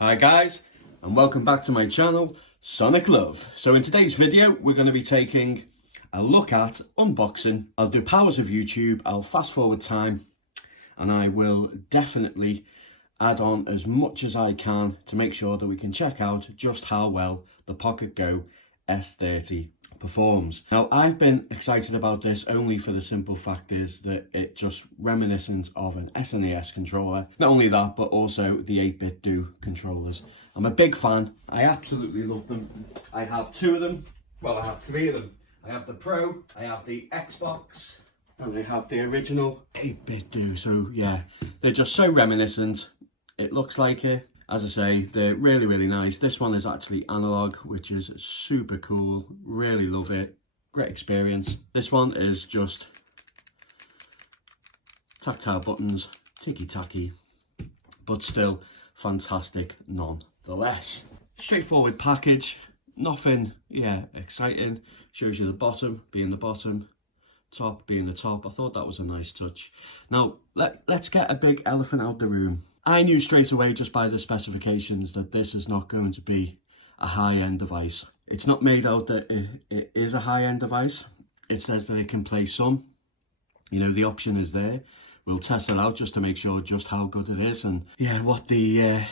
Hi guys, and welcome back to my channel, Sonic Love. So in today's video, we're going to be taking a look at unboxing. I'll do powers of YouTube, I'll fast forward time, and I will definitely add on as much as I can to make sure that we can check out just how well the Pocket Go S30 performs. Now, I've been excited about this only for the simple fact is that it just reminiscent of an SNES controller. Not only that, but also the 8-bit Do controllers. I'm a big fan. I absolutely love them. I have two of them. Well, I have three of them. I have the Pro, I have the Xbox, and I have the original 8-bit Do. So yeah, they're just so reminiscent. It looks like it. As I say, they're really, really nice. This one is actually analog, which is super cool. Really love it. Great experience. This one is just tactile buttons, ticky-tacky, but still fantastic nonetheless. Straightforward package. Nothing, exciting. Shows you the bottom being the bottom, top being the top. I thought that was a nice touch. Now, let's get a big elephant out the room. I knew straight away just by the specifications that this is not going to be a high-end device. It's not made out that it is a high-end device. It says that it can play some. You know, the option is there. We'll test it out just to make sure just how good it is and what the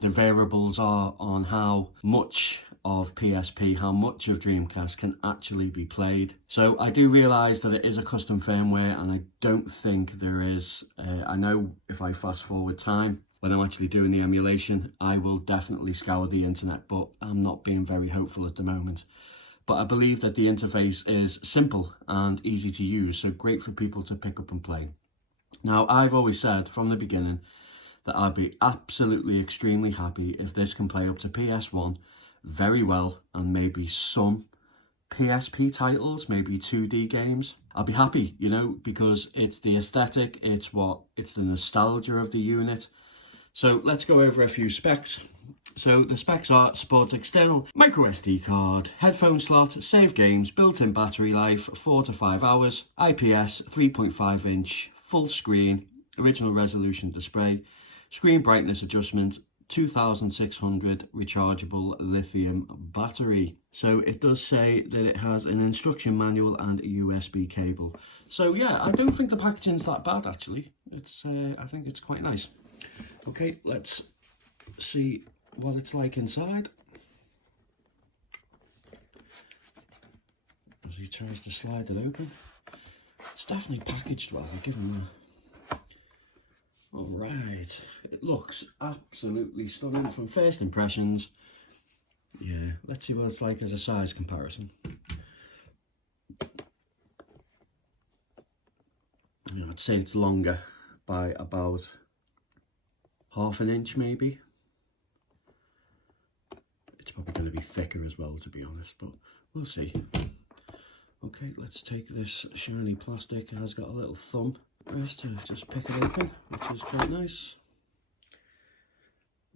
variables are on how much of PSP, how much of Dreamcast can actually be played. So I do realise that it is a custom firmware and I don't think there is, I know if I fast forward time, when I'm actually doing the emulation, I will definitely scour the internet, but I'm not being very hopeful at the moment. But I believe that the interface is simple and easy to use, so great for people to pick up and play. Now, I've always said from the beginning that I'd be absolutely extremely happy if this can play up to PS1 very well and maybe some PSP titles, maybe 2D games. I'll be happy, you know, because it's the aesthetic, it's the nostalgia of the unit. So let's go over a few specs. So the specs are supports external micro SD card, headphone slot, save games, built-in battery life 4 to 5 hours, IPS 3.5 inch, full screen, original resolution display, screen brightness adjustment, 2600 rechargeable lithium battery. So it does say that it has an instruction manual and a USB cable. So yeah, I don't think the packaging's that bad actually. It's I think it's quite nice. Okay, let's see what it's like inside. As he tries to slide it open. It's definitely packaged well, I'll give him that. All right, it looks absolutely stunning from first impressions. Yeah, let's see what it's like as a size comparison. Yeah, I'd say it's longer by about half an inch maybe. It's probably going to be thicker as well, to be honest, but we'll see. Okay, let's take this shiny plastic. It has got a little thumb. First to just pick it open, which is quite nice.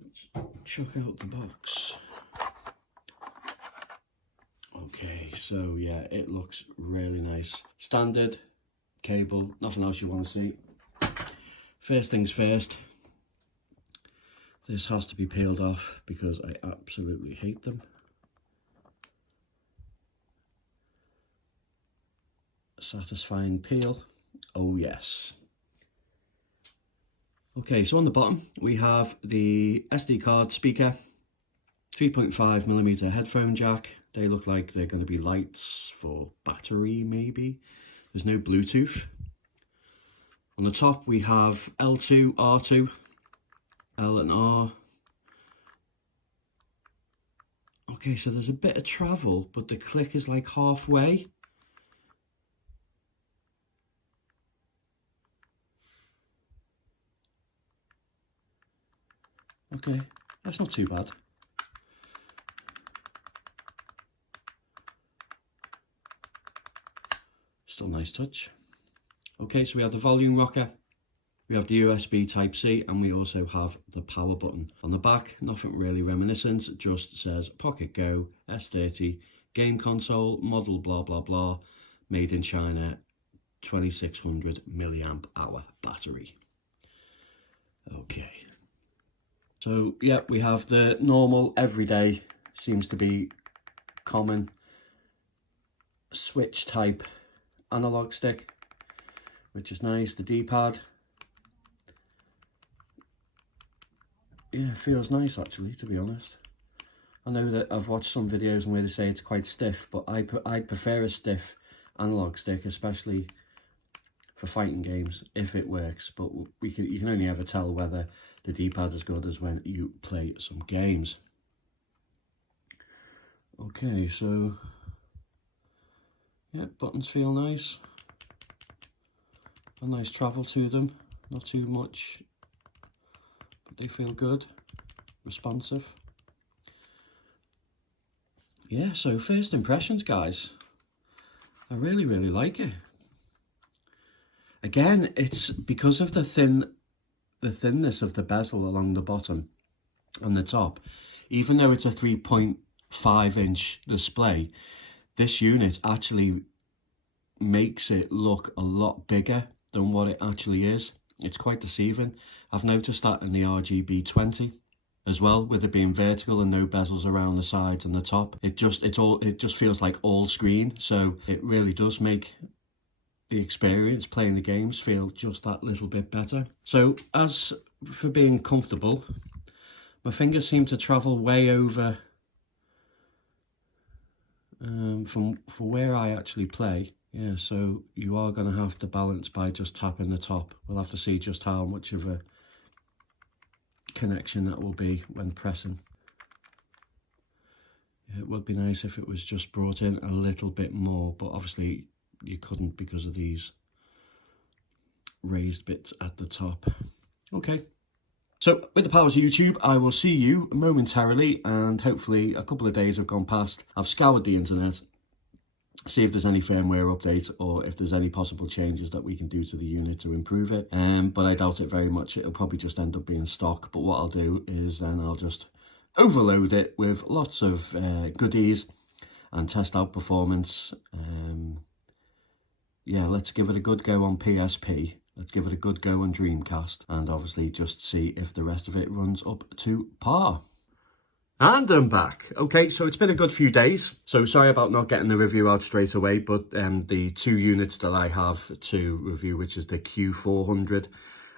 Let's chuck out the box. Okay, so yeah, it looks really nice. Standard cable, nothing else you want to see. First things first, this has to be peeled off because I absolutely hate them. Satisfying peel. Oh yes. Okay, so on the bottom we have the SD card speaker, 3.5mm headphone jack. They look like they're going to be lights for battery maybe. There's no Bluetooth. On the top we have L2, R2, L and R. Okay, so there's a bit of travel, but the click is like halfway. Okay, that's not too bad. Still nice touch. Okay, so we have the volume rocker, we have the USB Type-C, and we also have the power button. On the back, nothing really reminiscent, it just says Pocket Go S30, game console, model blah blah blah, made in China, 2600 milliamp hour battery. Okay. So yeah, we have the normal everyday, seems to be common, switch type analog stick, which is nice. The D-pad, yeah, feels nice actually, to be honest. I know that I've watched some videos where they say it's quite stiff, but I'd prefer a stiff analog stick, especially for fighting games, if it works. But you can only ever tell whether the D-pad is good as when you play some games. Okay, so yeah, buttons feel nice. A nice travel to them, not too much, but they feel good, responsive. Yeah, so first impressions, guys. I really like it. Again, it's because of the thinness of the bezel along the bottom and the top. Even though it's a 3.5-inch display, this unit actually makes it look a lot bigger than what it actually is. It's quite deceiving. I've noticed that in the RGB 20 as well, with it being vertical and no bezels around the sides and the top. It just feels like all screen, so it really does make the experience playing the games feel just that little bit better. So as for being comfortable, my fingers seem to travel way over for where I actually play. Yeah, so you are going to have to balance by just tapping the top. We'll have to see just how much of a connection that will be when pressing. Yeah, it would be nice if it was just brought in a little bit more, but obviously you couldn't because of these raised bits at the top. Okay, so with the powers of YouTube, I will see you momentarily, and hopefully a couple of days have gone past. I've scoured the internet, see if there's any firmware updates or if there's any possible changes that we can do to the unit to improve it. But I doubt it very much. It'll probably just end up being stock. But what I'll do is then I'll just overload it with lots of goodies and test out performance. Yeah, let's give it a good go on PSP. Let's give it a good go on Dreamcast, and obviously just see if the rest of it runs up to par. And I'm back. Okay, so it's been a good few days. So sorry about not getting the review out straight away, but the two units that I have to review, which is the Q400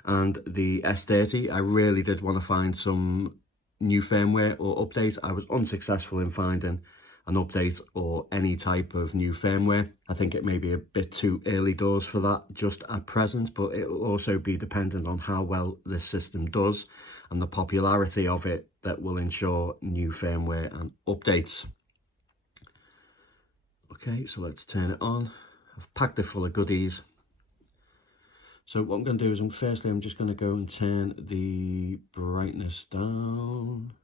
and the S30, I really did want to find some new firmware or updates. I was unsuccessful in finding an update or any type of new firmware. I think it may be a bit too early doors for that just at present, but it will also be dependent on how well this system does and the popularity of it that will ensure new firmware and updates. Okay, so let's turn it on. I've packed it full of goodies. So what I'm going to do is firstly I'm just going to go and turn the brightness down.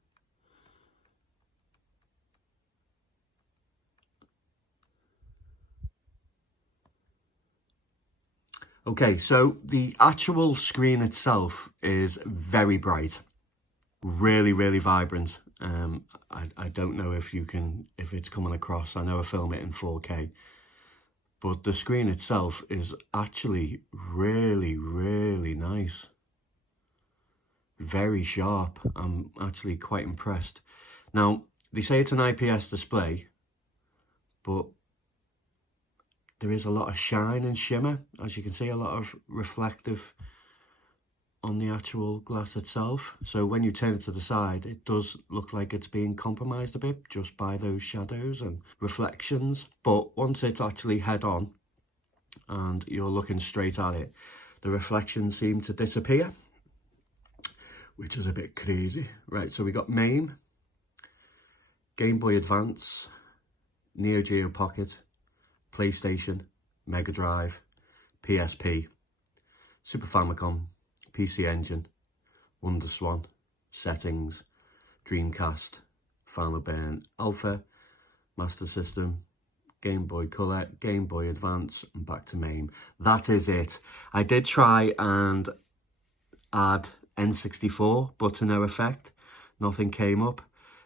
Okay, so the actual screen itself is very bright, really vibrant. I don't know if it's coming across. I know I film it in 4K, but the screen itself is actually really nice. Very sharp. I'm actually quite impressed. Now, they say it's an IPS display, but there is a lot of shine and shimmer, as you can see, a lot of reflective on the actual glass itself. So when you turn it to the side, it does look like it's being compromised a bit just by those shadows and reflections. But once it's actually head on and you're looking straight at it, the reflections seem to disappear, which is a bit crazy. Right, so we got MAME, Game Boy Advance, Neo Geo Pocket, PlayStation, Mega Drive, PSP, Super Famicom, PC Engine, WonderSwan, Settings, Dreamcast, Final Burn Alpha, Master System, Game Boy Color, Game Boy Advance, and back to MAME. That is it. I did try and add N64, but to no effect. Nothing came up.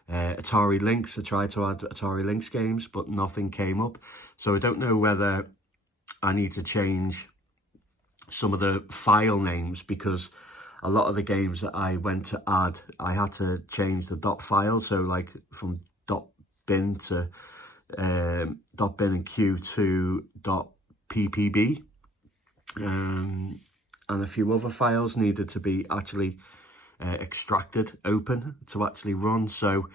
Atari Lynx, I tried to add Atari Lynx games, but nothing came up. So I don't know whether I need to change some of the file names, because a lot of the games that I went to add, I had to change the dot file, so like from .bin to .bin and Q to .ppb, and a few other files needed to be actually extracted open to actually run. So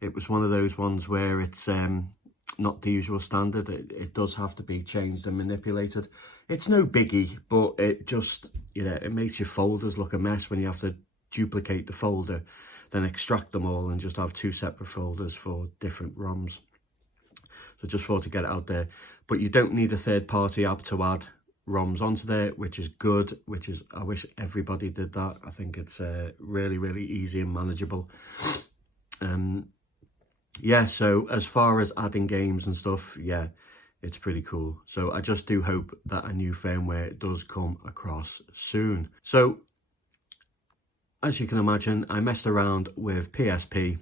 it was one of those ones where it's not the usual standard. It does have to be changed and manipulated. It's no biggie, but it just, you know, it makes your folders look a mess when you have to duplicate the folder, then extract them all and just have two separate folders for different ROMs. So just thought to get it out there. But you don't need a third-party app to add ROMs onto there, which is good, I wish everybody did that. I think it's really, really easy and manageable. Yeah, so as far as adding games and stuff, yeah, it's pretty cool. So I just do hope that a new firmware does come across soon. So as you can imagine, I messed around with PSP.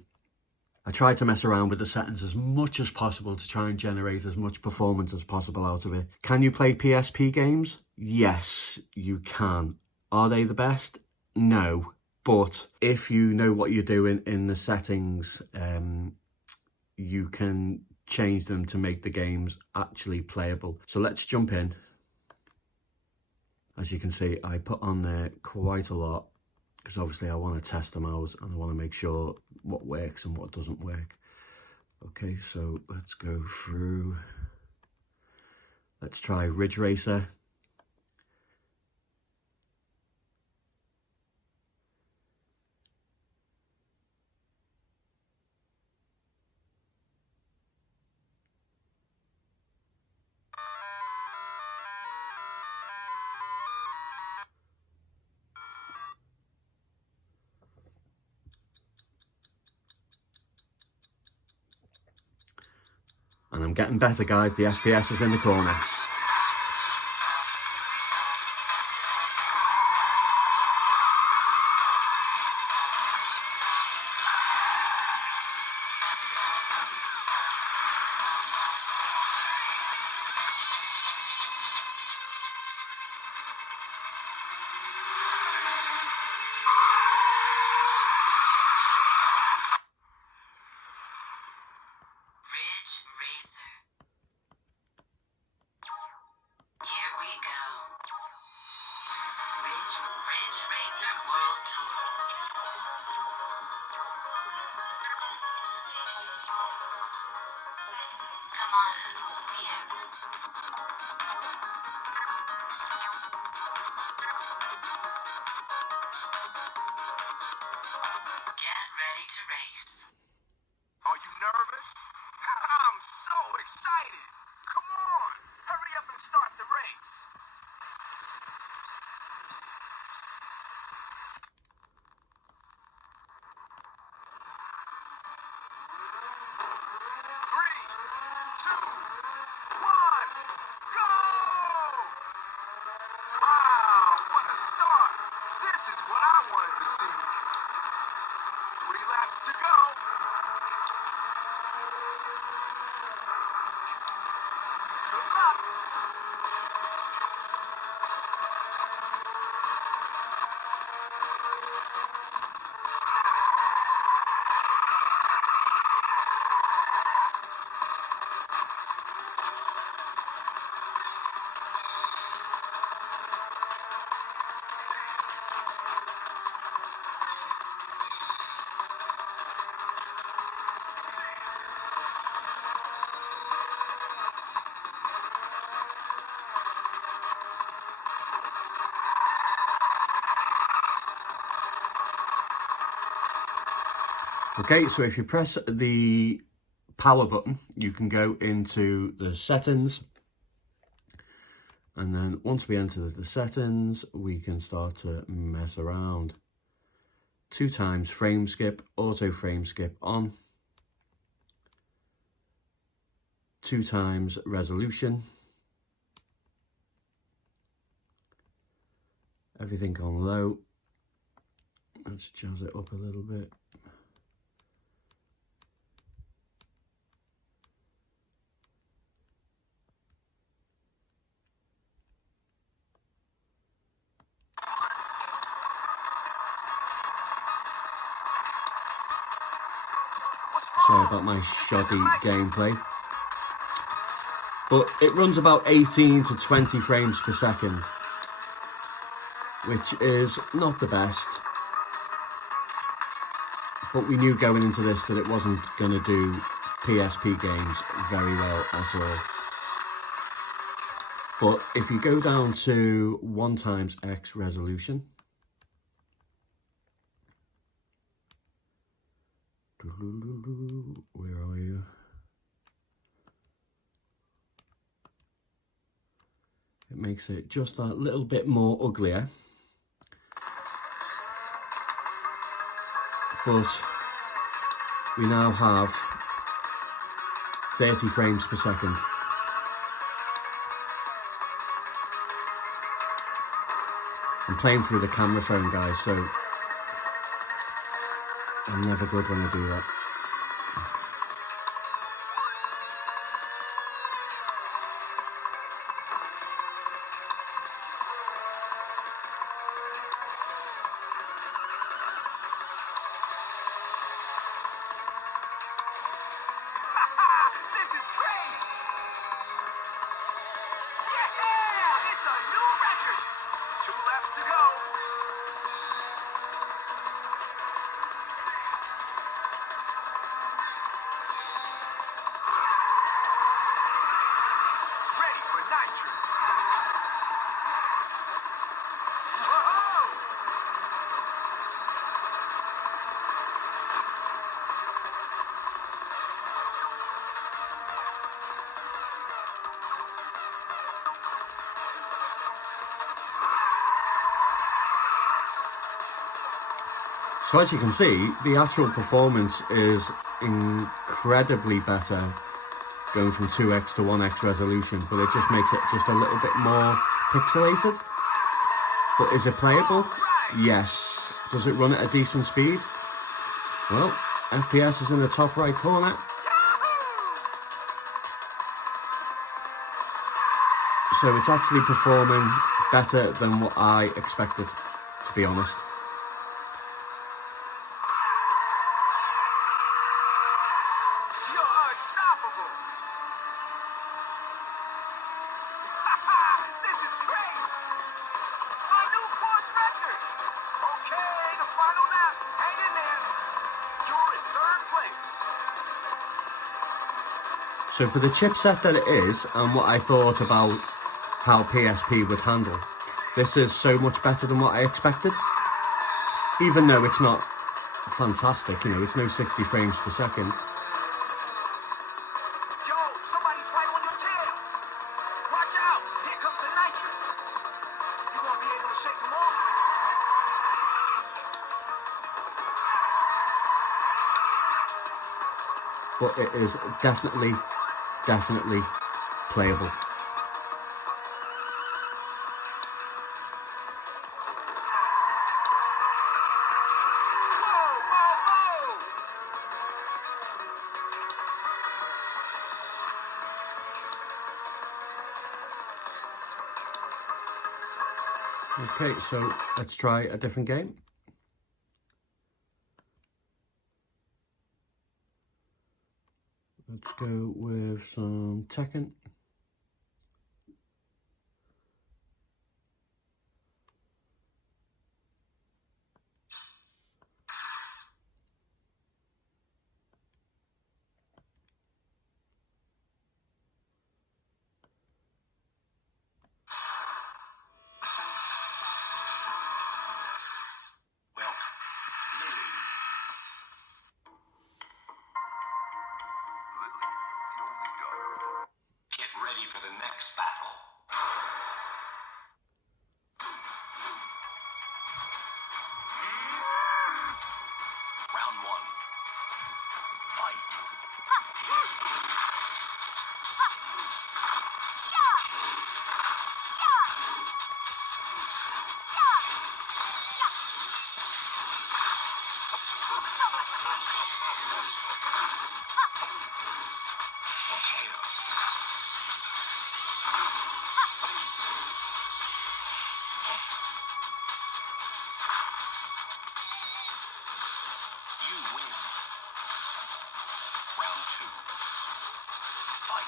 I tried to mess around with the settings as much as possible to try and generate as much performance as possible out of it. Can you play PSP games? Yes, you can. Are they the best? No. But if you know what you're doing in the settings, you can change them to make the games actually playable. So let's jump in. As you can see, I put on there quite a lot because obviously I want to test them out and I want to make sure what works and what doesn't work. Okay, so let's go through. Let's try Ridge Racer. And I'm getting better, guys. The FPS is in the corner. Okay, so if you press the power button, you can go into the settings. And then once we enter the settings, we can start to mess around. 2 times frame skip, auto frame skip on. 2 times resolution. Everything on low. Let's jazz it up a little bit. Sorry about my shoddy gameplay. But it runs about 18 to 20 frames per second, which is not the best. But we knew going into this that it wasn't going to do PSP games very well at all. But if you go down to 1x resolution, where are you? It makes it just that little bit more uglier. But we now have 30 frames per second. I'm playing through the camera phone, guys, so I'm never good when I do that. So as you can see, the actual performance is incredibly better going from 2x to 1x resolution, but it just makes it just a little bit more pixelated. But is it playable? Yes. Does it run at a decent speed? Well, FPS is in the top right corner. So it's actually performing better than what I expected, to be honest. So for the chipset that it is, and what I thought about how PSP would handle, this is so much better than what I expected. Even though it's not fantastic, you know, it's no 60 frames per second. Yo, somebody's right on your tail. Watch out, here comes the nitrous. You gonna be able to shake them off? But it is definitely playable. Okay, so let's try a different game. Let's go with some Tekken. For the next battle. Round one. Fight. You win. two. Fight.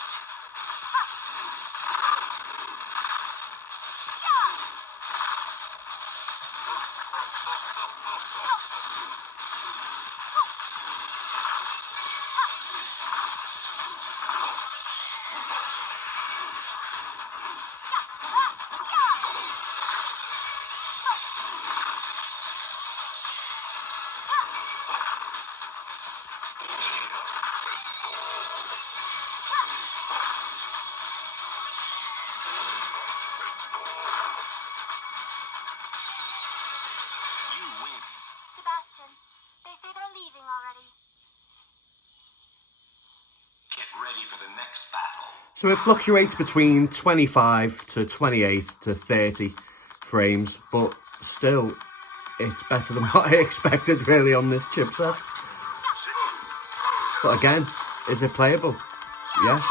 You win. Sebastian, they say they're leaving already. Get ready for the next battle. So it fluctuates between 25 to 28 to 30 frames, but still, it's better than what I expected really on this chipset. But again, is it playable? Yes.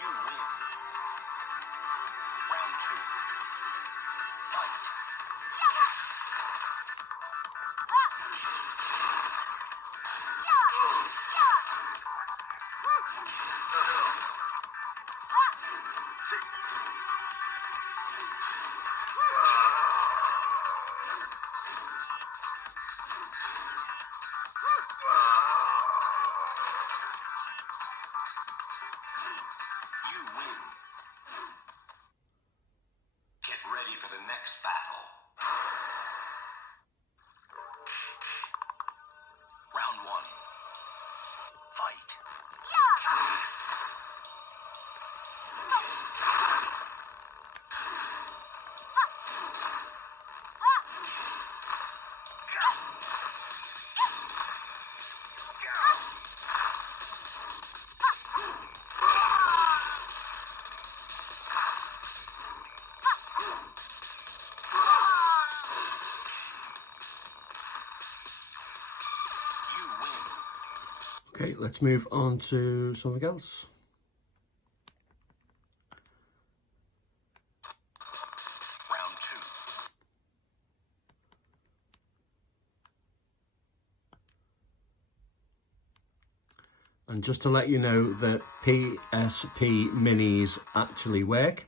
You win. Round two. Fight. You win. Get ready for the next battle. Round one. Fight. You win. Okay, let's move on to something else. Round two. And just to let you know that PSP minis actually work,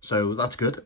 so that's good.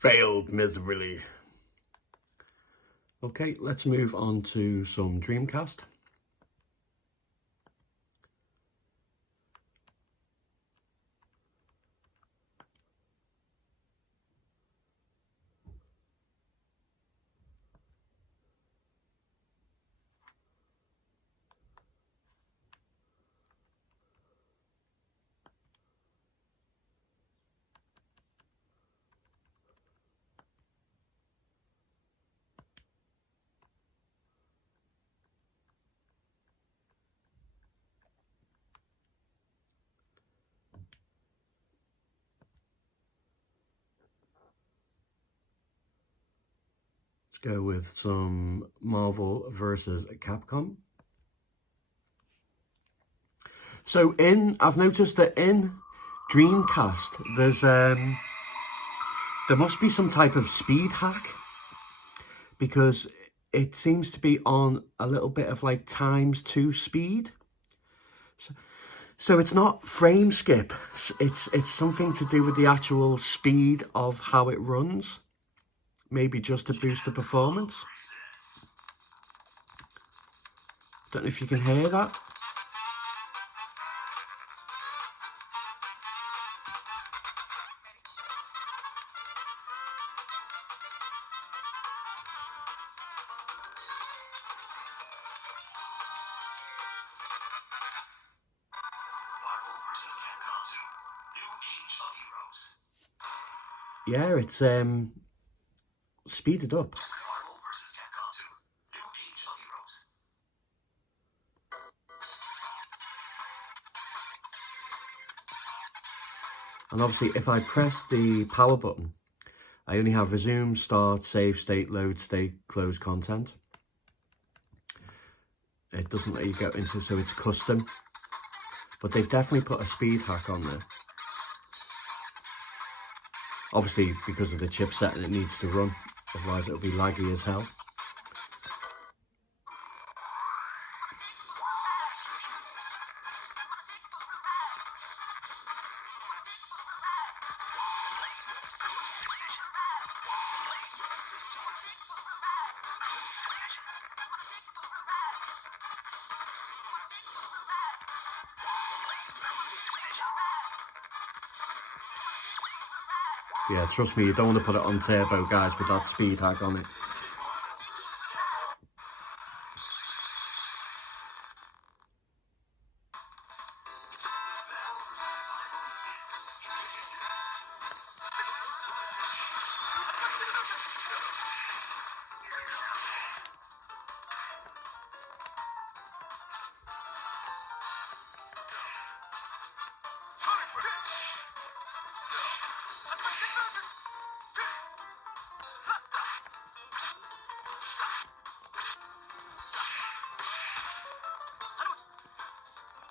Failed miserably. Okay, let's move on to some Dreamcast. Go with some Marvel versus Capcom. So I've noticed that in Dreamcast, there must be some type of speed hack, because it seems to be on a little bit of like ×2 speed. So it's not frame skip, it's something to do with the actual speed of how it runs. Maybe just to boost the performance. Don't know if you can hear that. Yeah, it's speeded up. And obviously, if I press the power button, I only have resume, start, save state, load state, close content. It doesn't let you go into, so it's custom. But they've definitely put a speed hack on there. Obviously, because of the chipset and it needs to run, otherwise it'll be laggy as hell. Yeah, trust me, you don't want to put it on turbo, guys, with that speed hack on it.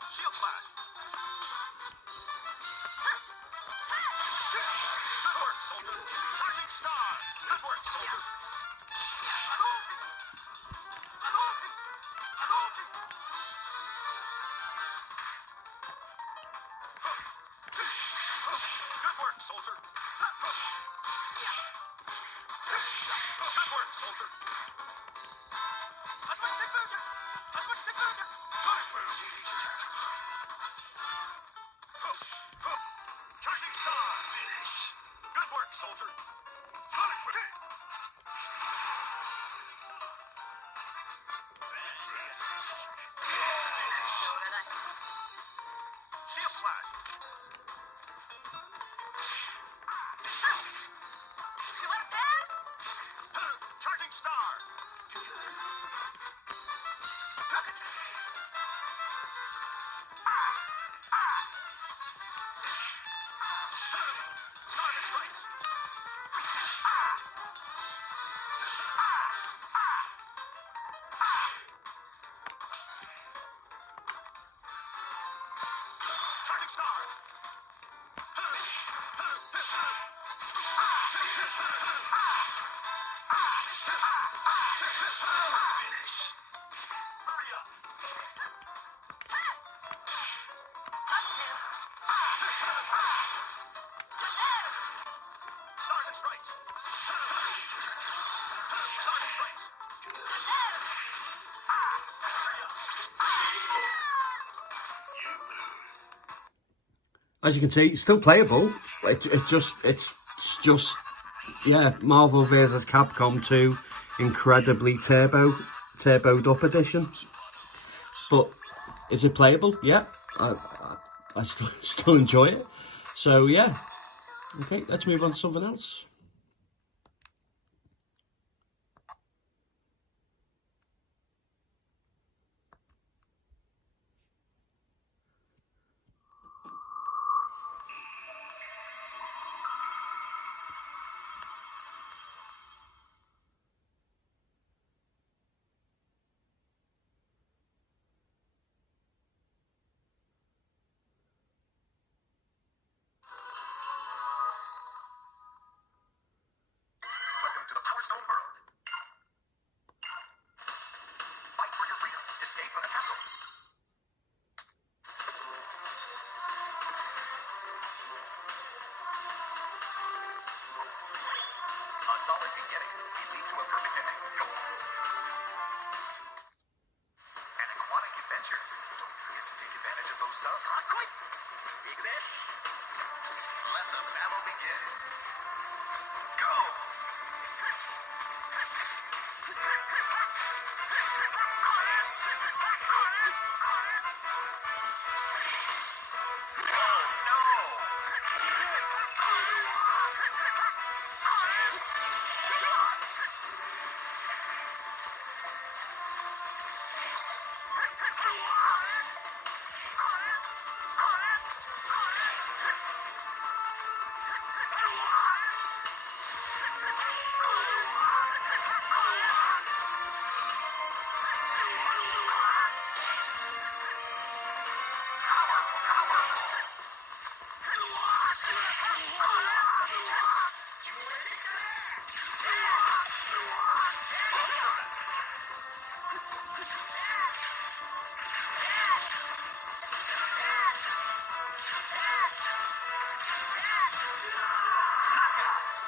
Shield slash. Good work, soldier. Charging star. Good work, soldier. Good work, soldier. Good work, soldier. Charging star. Finish. Good work, soldier. Shield slash. Charging star. Star destroys. Charging star. Finish. Hurry up. Star destroys. Star destroys. Hurry up. You lose. As you can see, it's still playable. It's just, yeah, Marvel vs. Capcom 2, incredibly turboed up edition. But is it playable? Yeah, I still enjoy it. So yeah, okay, let's move on to something else. Let the battle begin. Go!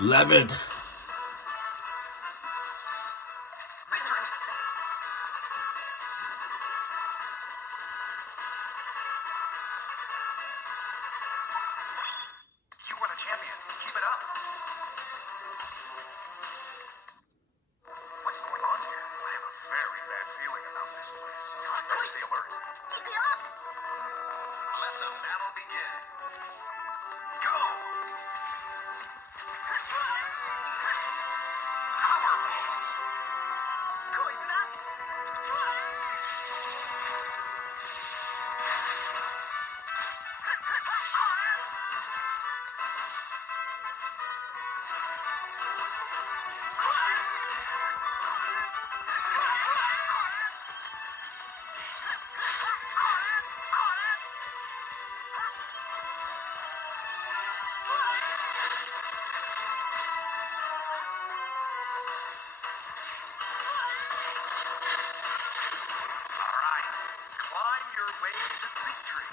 Levitt. You were the champion. Keep it up. What's going on here? I have a very bad feeling about this place. Better stay alert. Let the battle begin. Go! Climb your way to victory.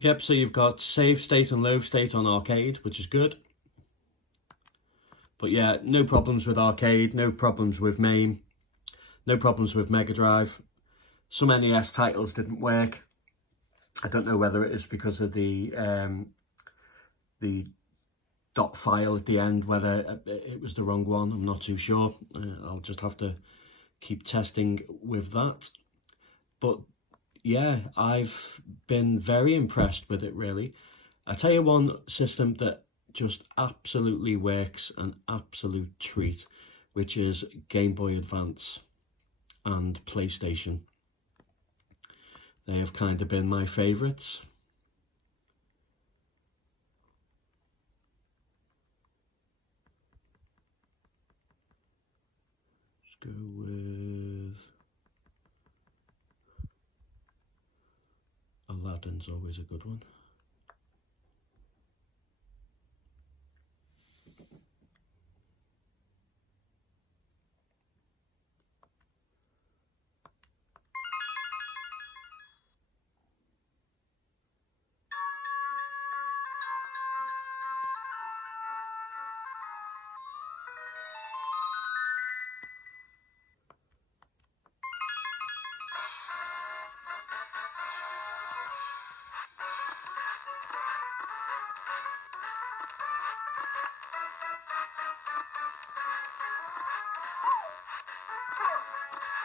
Yep, so you've got save state and load state on arcade, which is good. But yeah, no problems with arcade, no problems with MAME, no problems with Mega Drive. Some NES titles didn't work. I don't know whether it is because of the dot file at the end, whether it was the wrong one. I'm not too sure. I'll just have to keep testing with that. But yeah, I've been very impressed with it, really. I tell you one system that just absolutely works, an absolute treat, which is Game Boy Advance and PlayStation. They have kind of been my favourites. Let's go with Aladdin's always a good one.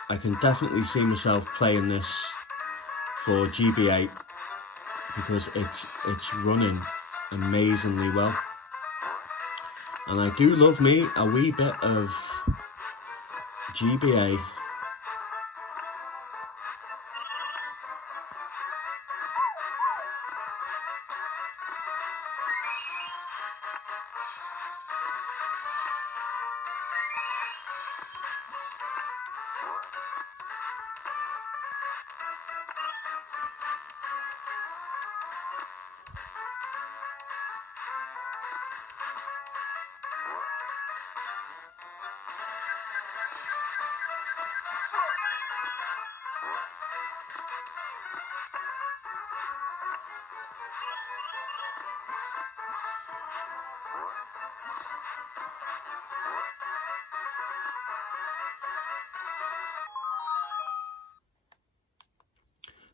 I can definitely see myself playing this for GBA because it's running amazingly well. And I do love me a wee bit of GBA.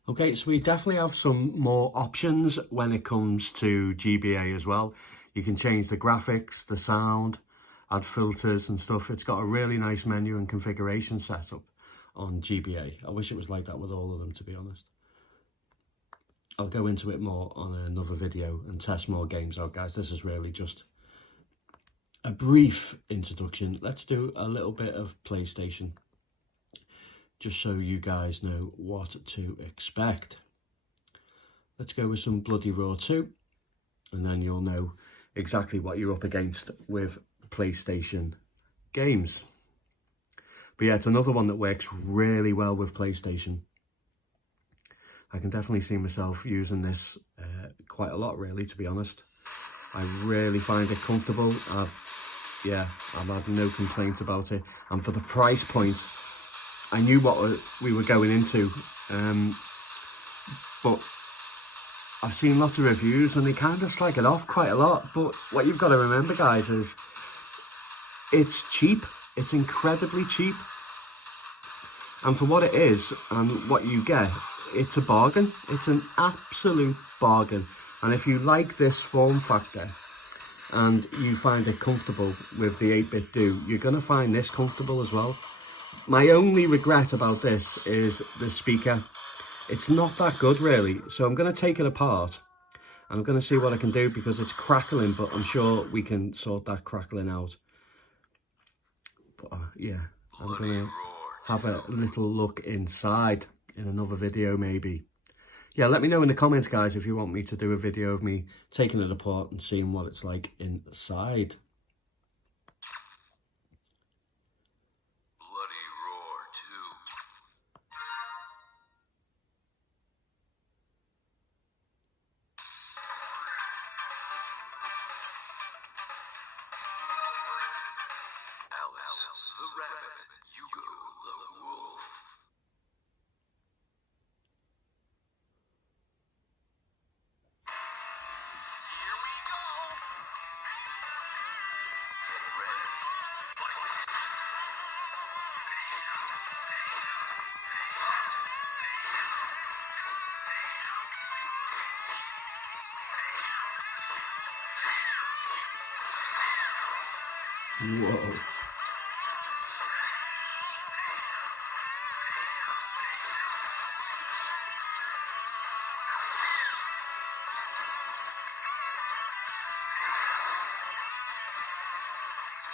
Okay, so we definitely have some more options when it comes to GBA as well. You can change the graphics, the sound, add filters and stuff. It's got a really nice menu and configuration setup on GBA. I wish it was like that with all of them, to be honest. I'll go into it more on another video and test more games out, guys. This is really just a brief introduction. Let's do a little bit of PlayStation, just so you guys know what to expect. Let's go with some Bloody Roar 2, and then you'll know exactly what you're up against with PlayStation games. But yeah, it's another one that works really well with PlayStation. I can definitely see myself using this quite a lot, really, to be honest. I really find it comfortable. Yeah, I've had no complaints about it. And for the price point, I knew what we were going into, but I've seen lots of reviews and they kind of slag it off quite a lot. But what you've got to remember, guys, is it's cheap. It's incredibly cheap. And for what it is and what you get, it's a bargain. It's an absolute bargain. And if you like this form factor and you find it comfortable with the 8-bit do, you're going to find this comfortable as well. My only regret about this is the speaker. It's not that good, really. So I'm going to take it apart. I'm going to see what I can do because it's crackling, but I'm sure we can sort that crackling out. But yeah, I'm going to have a little look inside in another video, maybe. Yeah, let me know in the comments, guys, if you want me to do a video of me taking it apart and seeing what it's like inside. Bloody Roar 2. Alice the rabbit, Hugo the wolf. Whoa.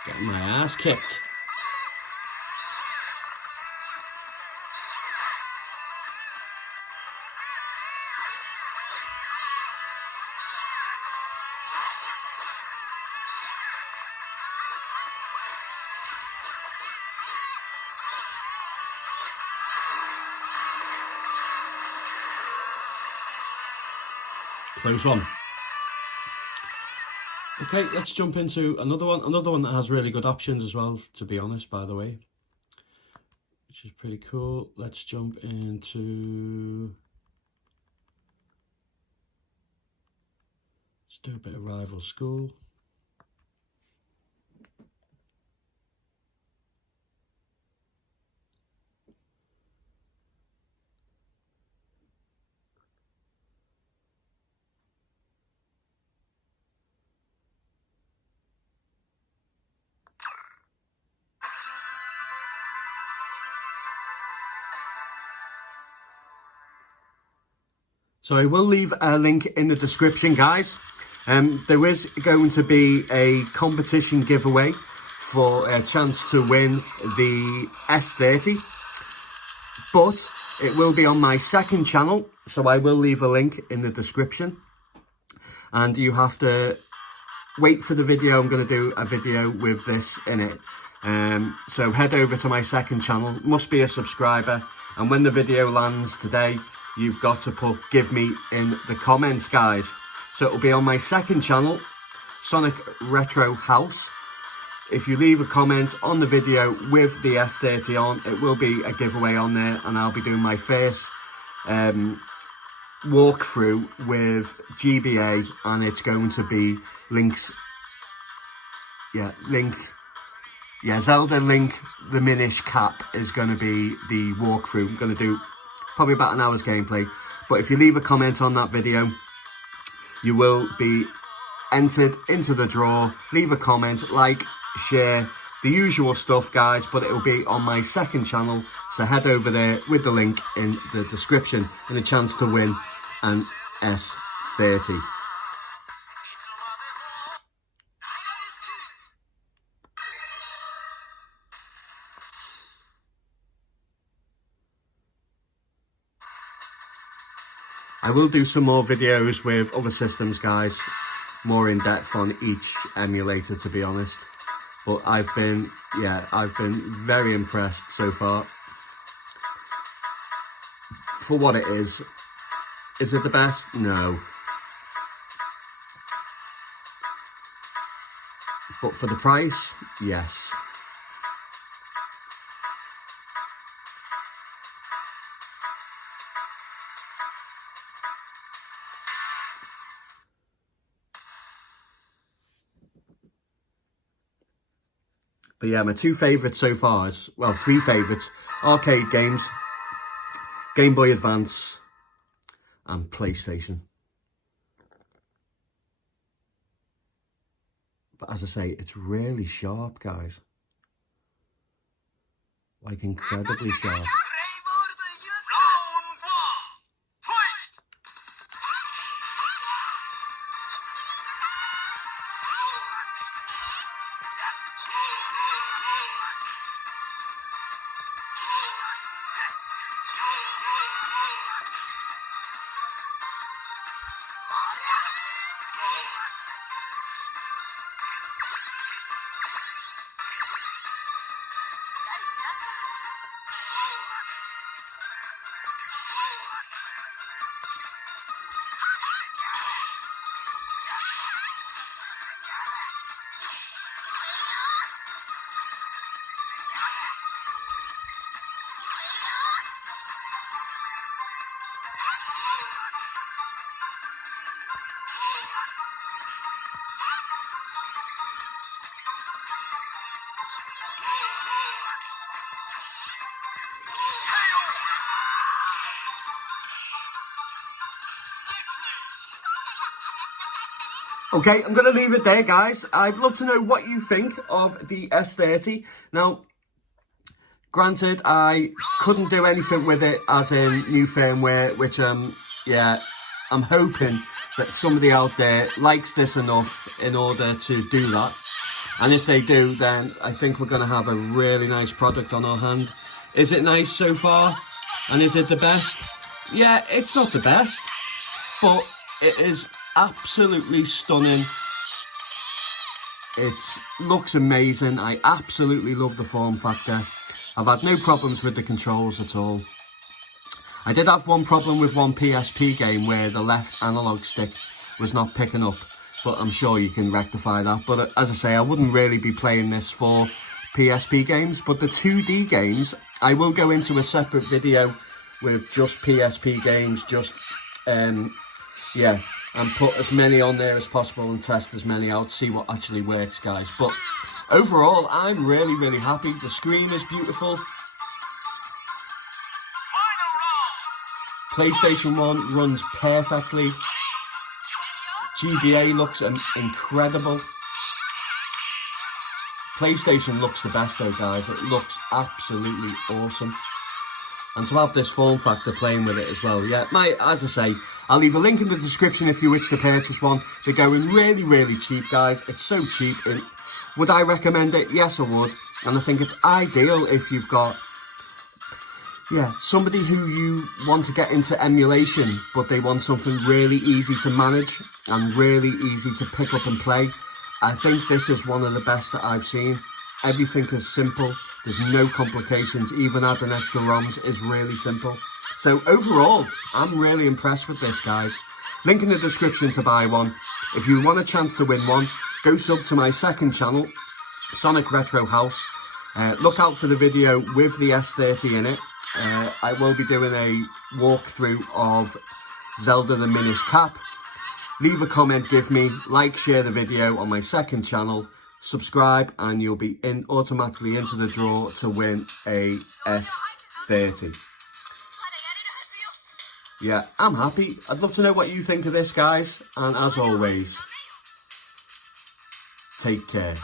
Getting my ass kicked. Close one. Okay, let's jump into another one that has really good options as well, to be honest, by the way, which is pretty cool. Let's jump into, let's do a bit of Rival School. So I will leave a link in the description, guys. There is going to be a competition giveaway for a chance to win the S30, but it will be on my second channel, so I will leave a link in the description, and you have to wait for the video. I'm going to do a video with this in it, so head over to my second channel, must be a subscriber, and when the video lands today, you've got to put "give me" in the comments, guys. So it'll be on my second channel, Sonic Retro House. If you leave a comment on the video with the S30 on, it will be a giveaway on there, and I'll be doing my first walkthrough with GBA, and it's going to be Zelda Link the Minish Cap is going to be the walkthrough. I'm going to do probably about an hour's gameplay, but if you leave a comment on that video, you will be entered into the draw. Leave a comment, like, share, the usual stuff, guys, but it will be on my second channel, so head over there with the link in the description and a chance to win an S30. I will do some more videos with other systems, guys, more in depth on each emulator, to be honest. But I've been very impressed so far. For what it is it the best? No. But for the price, yes. But yeah, my two favourites so far is, well, three favourites: arcade games, Game Boy Advance, and PlayStation. But as I say, it's really sharp, guys. Like, incredibly sharp. Okay, I'm going to leave it there, guys. I'd love to know what you think of the S30. Now, granted, I couldn't do anything with it as in new firmware, which, yeah, I'm hoping that somebody out there likes this enough in order to do that. And if they do, then I think we're going to have a really nice product on our hand. Is it nice so far? And is it the best? Yeah, it's not the best, but it is absolutely stunning. It looks amazing. I absolutely love the form factor. I've had no problems with the controls at all. I did have one problem with one PSP game where the left analog stick was not picking up, but I'm sure you can rectify that. But as I say, I wouldn't really be playing this for PSP games, but the 2D games, I will go into a separate video with just PSP games, just, yeah, and put as many on there as possible and test as many out, see what actually works, guys. But overall, I'm really, really happy. The screen is beautiful. PlayStation 1 runs perfectly. GBA looks incredible. PlayStation looks the best though, guys. It looks absolutely awesome. And to have this form factor playing with it as well. Yeah, as I say, I'll leave a link in the description if you wish to purchase one. They're going really, really cheap, guys. It's so cheap. Would I recommend it? Yes, I would. And I think it's ideal if you've got, yeah, somebody who you want to get into emulation, but they want something really easy to manage and really easy to pick up and play. I think this is one of the best that I've seen. Everything is simple. There's no complications. Even adding extra ROMs is really simple. So overall, I'm really impressed with this, guys. Link in the description to buy one. If you want a chance to win one, go sub to my second channel, Sonic Retro House. Look out for the video with the S30 in it. I will be doing a walkthrough of Zelda the Minish Cap. Leave a comment, give me, like, share the video on my second channel, subscribe, and you'll be automatically into the draw to win a S30. Yeah, I'm happy. I'd love to know what you think of this, guys. And as always, take care.